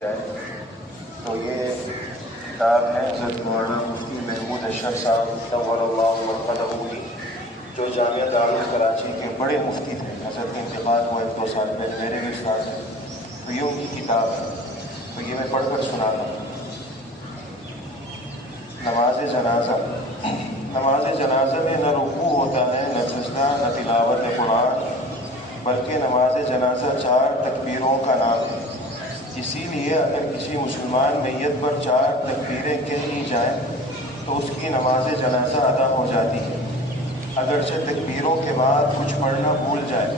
تو یہ کتاب ہے حضرت مولانا مفتی محمود اشرف صاحب طول اللہ مرقدہ، جو جامعہ دارالکراچی کے بڑے مفتی تھے. حضرت کا انتقال ہوا 1-2 سال پہلے، میرے بھی استاد ہیں. تو یہ ان کی کتاب ہے، تو یہ میں پڑھ کر سناتا ہوں. نماز جنازہ. نماز جنازہ میں نہ رکوع ہوتا ہے، نہ سجدہ، نہ تلاوت قرآن، بلکہ نماز جنازہ 4 تکبیروں کا نام ہے. اسی لیے اگر کسی مسلمان میت پر 4 تکبیریں کہہ لی جائیں تو اس کی نماز جنازہ ادا ہو جاتی ہے، اگرچہ تکبیروں کے بعد کچھ پڑھنا بھول جائے.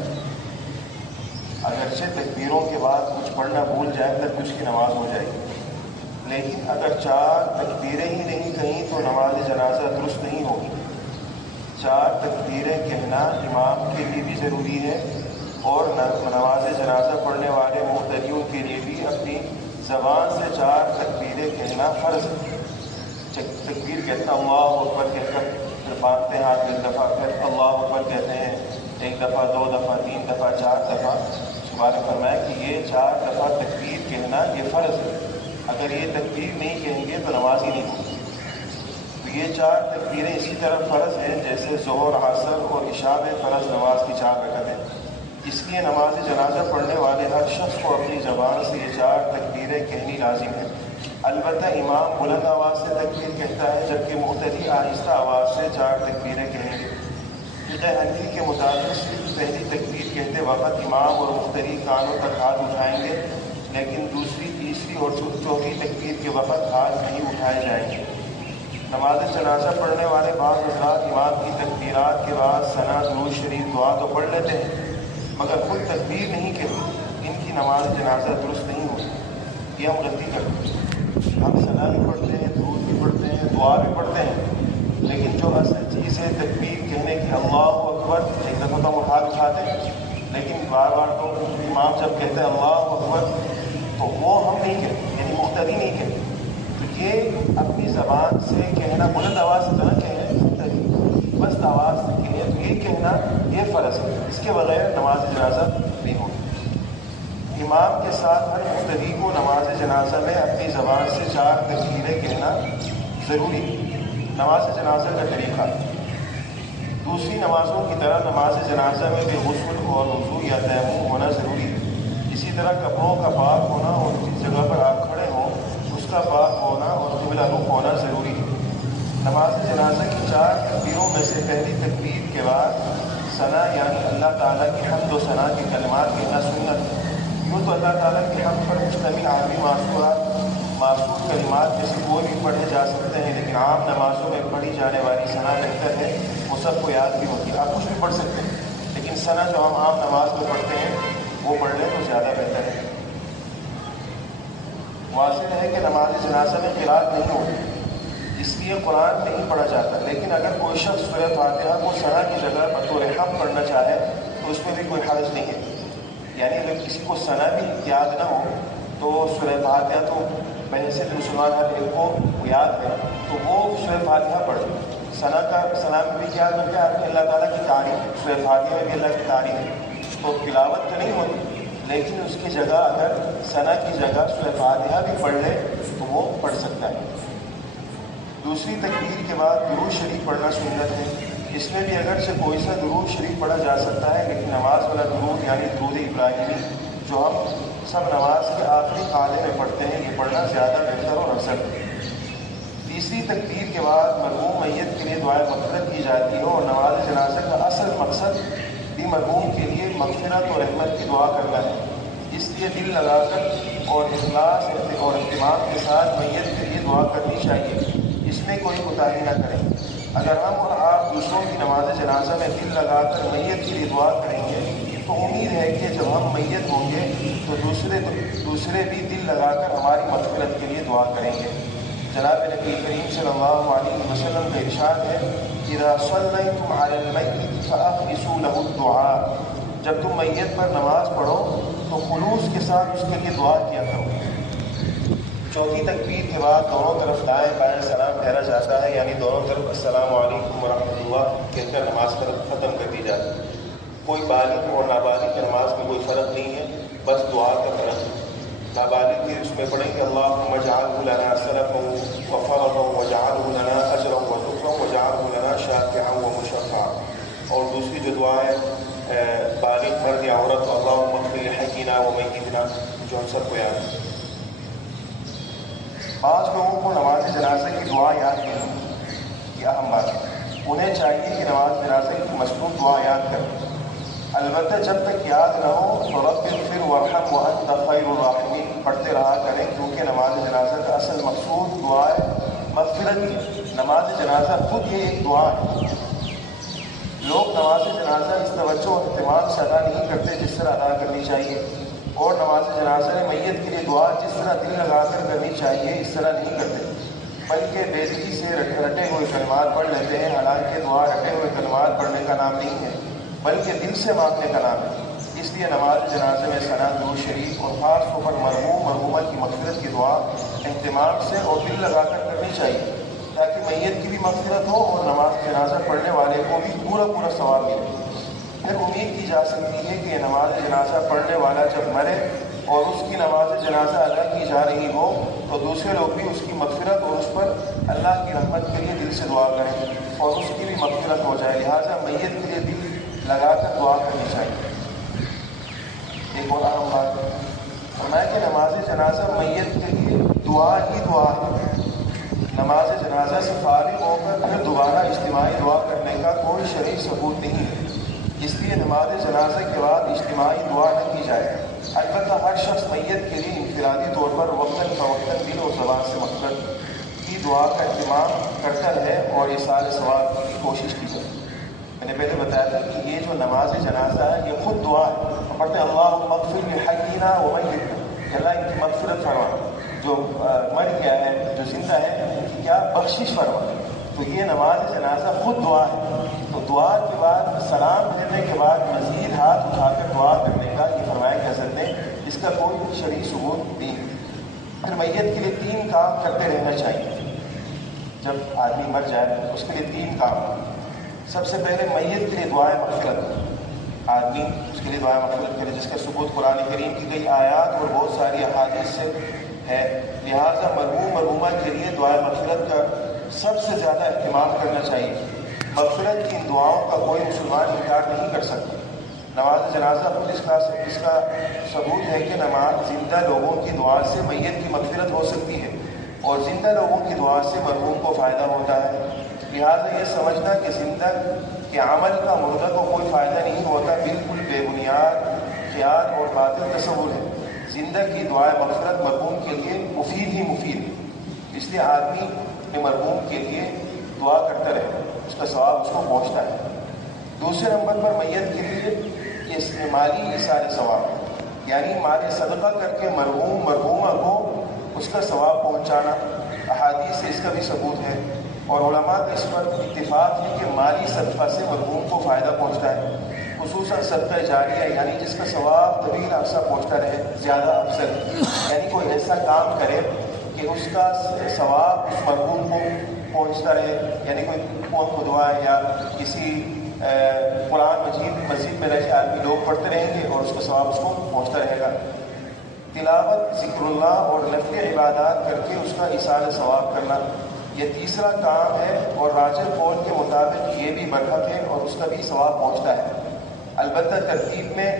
اگرچہ تکبیروں کے بعد کچھ پڑھنا بھول جائے تب اس کی نماز ہو جائے گی، لیکن اگر 4 تکبیریں ہی نہیں کہیں تو نماز جنازہ درست نہیں ہوگی. 4 تکبیریں کہنا امام کے لیے بھی ضروری ہے اور نماز جنازہ پڑھنے والے مقتدیوں کے لیے بھی اپنی زبان سے 4 تکبیریں کہنا فرض ہے. تکبیر کہتے ہیں، اللہ اکبر کہہ کر پھر باندھتے ہیں ہاتھ 1 دفعہ، پھر اللہ اکبر کہتے ہیں 1 دفعہ، 2 دفعہ، 3 دفعہ، 4 دفعہ. بات فرمایا کہ یہ 4 دفعہ تکبیر کہنا یہ فرض ہے. اگر یہ تکبیر نہیں کہیں گے تو نماز ہی نہیں ہوگی. تو یہ 4 تکبیریں اسی طرح فرض ہیں جیسے ظہر، عصر اور عشاء میں فرض نماز کی 4 رکعتیں. اس لیے نماز جنازہ پڑھنے والے ہر شخص کو اپنی زبان سے یہ 4 تکبیریں کہنی لازم ہے. البتہ امام بلند آواز سے تکبیر کہتا ہے، جبکہ مقتدی آہستہ آواز سے 4 تکبیریں کہیں گے. فقہ حنفی کے مطابق صرف پہلی تکبیر کہتے وقت امام اور مقتدی کانوں تک ہاتھ اٹھائیں گے، لیکن دوسری، تیسری اور چوتھی تکبیر کے وقت ہاتھ نہیں اٹھائے جائیں گے. نماز جنازہ پڑھنے والے بعض حضرات امام کی تکبیرات کے بعد ثنا، درود شریف، دعا تو پڑھ لیتے ہیں مگر خود تکبیر نہیں کہتے. ان کی نماز جنازہ درست نہیں ہوتی. یہ ہم غلطی کرتے ہیں. ہم ثنا بھی پڑھتے ہیں، درود بھی پڑھتے ہیں، دعا بھی پڑھتے ہیں، لیکن جو اصل چیز ہے تکبیر کہنے کی، اللہ اکبر، 1 دفعہ تو ہم ہاتھ اٹھاتے ہیں، لیکن بار بار تو امام جب کہتے ہیں اللہ اکبر تو وہ ہم نہیں کہتے، یعنی مقتدی نہیں کہتے. تو یہ اپنی زبان سے کہنا، بلند آواز سے تو نہ کہیں، مقتدی بست آواز سے کہیں، تو یہ کہنا یہ فرض ہے. اس کے بغیر نماز جنازہ نہیں ہوگی. امام کے ساتھ ہر مقتدی کو نماز جنازہ میں اپنی زبان سے 4 تکبیریں کہنا ضروری ہے. نماز جنازہ کا طریقہ. دوسری نمازوں کی طرح نماز جنازہ میں بھی غسل اور وضو یا تیمم ہونا ضروری ہے. اسی طرح کپڑوں کا پاک ہونا اور جس جگہ پر آپ کھڑے ہوں اس کا پاک ہونا اور قبلہ رخ ہونا ضروری ہے. نماز جنازہ کی 4 تکبیروں میں سے پہلی تکبیر کے بعد ثنا یعنی اللہ تعالیٰ کی حمد و ثنا کے کلمات کہنا سنت ہے. یوں تو اللہ تعالیٰ کی حمد پر مشتمل عربی معصور کلمات میں سے کوئی بھی پڑھے جا سکتے ہیں، لیکن عام نمازوں میں پڑھی جانے والی ثنا بہتر ہے، وہ سب کو یاد بھی ہوتی ہے. آپ کچھ بھی پڑھ سکتے ہیں، لیکن ثنا جو ہم عام نماز میں پڑھتے ہیں وہ پڑھ لیں تو زیادہ بہتر ہے. واضح ہے کہ نماز جنازہ میں قرات نہیں ہوتی، اس لیے قرآن نہیں پڑھا جاتا. لیکن اگر کوئی شخص سورہ فاتحہ کو ثنا کی جگہ بطور حمد پڑھنا چاہے تو اس میں بھی کوئی حرج نہیں ہے. یعنی اگر کسی کو ثنا بھی یاد نہ ہو تو سورہ فاتحہ تو بحیثیت مسلمان ہر ایک کو یاد ہے، تو وہ سورہ فاتحہ پڑھے. ثنا میں بھی یاد رکھے آپ نے اللہ تعالیٰ کی تعریف، سورہ فاتحہ میں بھی اللہ کی تعریف ہے. تو تلاوت تو نہیں ہوتی، لیکن اس کی جگہ اگر ثنا کی جگہ سورہ فاتحہ بھی پڑھ لے تو وہ پڑھ سکتا ہے. دوسری تکبیر کے بعد درود شریف پڑھنا سنت ہے. اس میں بھی اگرچہ کوئی سا درود شریف پڑھا جا سکتا ہے، لیکن نماز والا درود یعنی درود ابراہیمی جو ہم سب نماز کے آخری قاعدے میں پڑھتے ہیں، یہ پڑھنا زیادہ بہتر اور افضل ہے. تیسری تکبیر کے بعد مرحوم میت کے لیے دعائے مغفرت کی جاتی ہے، اور نماز جنازہ کا اصل مقصد بھی مرحوم کے لیے مغفرت اور رحمت کی دعا کرنا ہے. اس لیے دل لگا کر اور اخلاص اور اہتمام کے ساتھ میت کے لیے دعا کرنی چاہیے. اس میں کوئی کوتاہی نہ کریں. اگر ہم اور آپ دوسروں کی نماز جنازہ میں دل لگا کر میت کے لیے دعا کریں گے تو امید ہے کہ جب ہم میت ہوں گے تو دوسرے بھی دل لگا کر ہماری مغفرت کے لیے دعا کریں گے. جناب نبی کریم صلی اللہ علیہ وسلم کا ارشاد ہے، اذا صلیتم علی المیت فاخلصوا له الدعاء. جب تم میت پر نماز پڑھو تو خلوص کے ساتھ اس کے لیے دعا کیا کرو. چوتھی تکبیر کے بعد دونوں طرف دائیں بائیں سلام پھیرا جاتا ہے، یعنی دونوں طرف السلام علیکم ورحمۃ اللہ کہہ کر نماز ختم کر دی جاتی ہے. کوئی بالغ اور نابالغ کی نماز میں کوئی فرق نہیں ہے، بس دعا کا فرق ہے. نابالغ کی اس میں پڑھیں کہ اللہم اجعلہ لنا سلفا وفرضا واجعلہ لنا اجرا وذکرا واجعلہ لنا شافعا ومشفعا. اور دوسری جو دعا ہے بالغ مرد یا عورت اللہم اغفر لحینا ومیتنا جو ہم سب کو یاد ہے. بعض لوگوں کو نماز جنازہ کی دعا یاد نہیں، یہ اہم بات ہے. انہیں چاہیے کہ نماز جنازہ کی مشروط دعا یاد کریں. البتہ جب تک یاد نہ ہو تو رب اغفر وارحم وانت خیر الراحمین پڑھتے رہا کریں، کیونکہ نماز جنازہ کا اصل مقصود دعا ہے مغفرت کی. نماز جنازہ خود یہ ایک دعا ہے. لوگ نماز جنازہ اس توجہ اور اہتمام سے ادا نہیں کرتے جس طرح ادا کرنی چاہیے، اور نماز جنازہ میں میت کے لیے دعا جس طرح دل لگا کر کرنی چاہیے اس طرح نہیں کرتے، بلکہ بے دلی سے رٹے ہوئے کلمات پڑھ لیتے ہیں. حالانکہ دعا رٹے ہوئے کلمات پڑھنے کا نام نہیں ہے بلکہ دل سے مانگنے کا نام ہے. اس لیے نماز جنازے میں ثنا درود شریف اور خاص طور پر مرحوم مرحومہ کی مغفرت کی دعا اہتمام سے اور دل لگا کر کرنی چاہیے، تاکہ میت کی بھی مغفرت ہو اور نماز جنازہ پڑھنے والے کو بھی پورا ثواب ملے. پھر امید کی جا سکتی ہے کہ نماز جنازہ پڑھنے والا جب مرے اور اس کی نماز جنازہ ادا کی جا رہی ہو تو دوسرے لوگ بھی اس کی مغفرت اور اس پر اللہ کی رحمت کے لیے دل سے دعا کریں اور اس کی بھی مغفرت ہو جائے. لہٰذا میت کے لیے دل لگا کر دعا کرنی چاہیے. ایک اور اہم بات فرمایا کہ نماز جنازہ میت کے لیے دعا ہی دعا ہے. نماز جنازہ سے فارغ ہو کر پھر دوبارہ اجتماعی دعا کرنے کا کوئی شرعی ثبوت نہیں ہے. اس لیے نماز جنازہ کے بعد اجتماعی دعا نہ کی جائے. البتہ ہر شخص میت کے لیے انفرادی طور پر وقتاً فوقتاً دل و زبان سے مغفرت کی دعا کا اہتمام کرتا رہے اور ایصال ثواب کی کوشش کی جائے. میں نے پہلے بتایا تھا کہ یہ جو نماز جنازہ ہے یہ خود دعا ہے. پڑھتے ہیں اللہم اغفر لحینا ومیتنا، کہ اللہ ان کی مغفرت فرما، جو مر گیا ہے جو زندہ ہے ان کی کیا بخشش فرما. تو یہ نماز جنازہ خود دعا ہے. تو دعا کے بعد سلام پھیرنے کے بعد مزید ہاتھ اٹھا کر دعا کرنے کا یہ فرمایا کہ حضرت نے اس کا کوئی شرعی ثبوت نہیں. پھر میت کے لیے 3 کام کرتے رہنا چاہیے. جب آدمی مر جائے اس کے لیے 3 کام. سب سے پہلے میت کے لیے دعائے مغفرت، آدمی اس کے لیے دعائے مغفرت کرے جس کا ثبوت قرآن کریم کی کئی آیات اور بہت ساری احادیث سے ہے. لہٰذا مرحوم مرحومہ کے لیے دعائے مغفرت کا سب سے زیادہ اہتمام کرنا چاہیے. مغفرت کی ان دعاؤں کا کوئی مسلمان انکار نہیں کر سکتا. نماز جنازہ خود اس کا ثبوت ہے کہ نماز زندہ لوگوں کی دعا سے میت کی مغفرت ہو سکتی ہے اور زندہ لوگوں کی دعا سے مرحوم کو فائدہ ہوتا ہے. لہٰذا یہ سمجھنا کہ زندہ کے عمل کا مردہ کو کوئی فائدہ نہیں ہوتا بالکل بے بنیاد خیال اور باطل تصور ہے. زندہ کی دعائے مغفرت مرحوم کے لیے مفید ہی مفید ہے. اس لیے آدمی اپنے مرحوم کے لیے دعا کرتا رہے، اس کا ثواب اس کو پہنچتا ہے. دوسرے نمبر پر میت کے لیے اس مالی ایصال ثواب، یعنی مال صدقہ کر کے مرحوم مرحومہ کو اس کا ثواب پہنچانا. احادیث سے اس کا بھی ثبوت ہے اور علماء کا اس پر اتفاق ہے کہ مالی صدقہ سے مرحوم کو فائدہ پہنچتا ہے، خصوصاً صدقہ جاریہ یعنی جس کا ثواب طویل عرصہ پہنچتا رہے زیادہ افضل. یعنی کوئی ایسا کام کرے کہ اس کا ثواب اس مرحوم کو پہنچتا رہے، یعنی کوئی کنواں کھدوائے یا کسی قرآن مجید مسجد میں رہے آدمی لوگ پڑھتے رہیں گے اور اس کا ثواب اس کو پہنچتا رہے گا. تلاوت ذکر اللہ اور نفل عبادات کر کے اس کا ایصال ثواب کرنا یہ تیسرا کام ہے اور راجح قول کے مطابق یہ بھی برکت ہے اور اس کا بھی ثواب پہنچتا ہے. البتہ ترتیب میں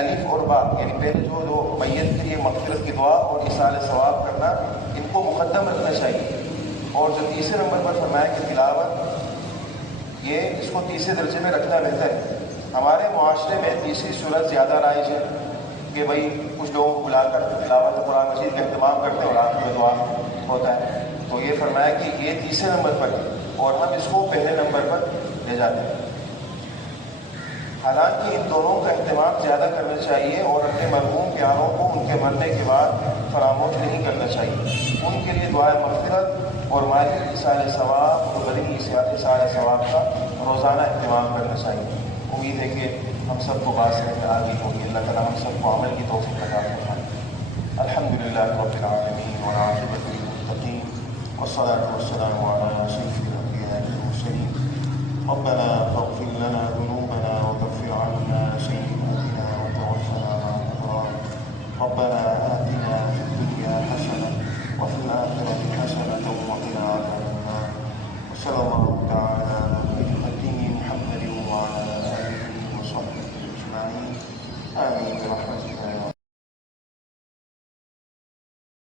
الف اور با یعنی پہلے جو میت کے لیے مغفرت کی دعا اور ایصال ثواب کرنا ان کو مقدم رکھنا چاہیے. اور جو تیسرے نمبر پر فرمایا کہ تلاوت یہ اس کو تیسرے درجے میں رکھنا بہتر ہے. ہمارے معاشرے میں تیسری صورت زیادہ رائج ہے کہ بھائی کچھ لوگوں کو بلا کر تلاوت قرآن مجید کا اہتمام کرتے ہیں اور آخر میں دعا ہوتا ہے. تو یہ فرمایا کہ یہ تیسرے نمبر پر ہے اور ہم اس کو پہلے نمبر پر لے جاتے ہیں. حالانکہ ان دونوں کا اہتمام زیادہ کرنا چاہیے اور اپنے مرحوم پیاروں کو ان کے مرنے کے بعد فراموش نہیں کرنا چاہیے. ان کے لیے دعائے مغفرت اور مالی ایصال ثواب اور بدنی ایصال ثواب کا روزانہ اہتمام کرنا چاہیے. امید ہے کہ ہم سب کو باعث آگے ہوگی. اللہ تعالیٰ ہم سب کو عمل کی توفیق عطا فرمائے. الحمدللہ رب العالمین والعاقبۃ للمتقین والصلاة والسلام على سيد الأنبياء والمرسلين. ربنا فاغفر لنا ذنوبنا وكفر عنا سيئاتنا وتوفنا مع الأبرار. ربنا آتنا آمین.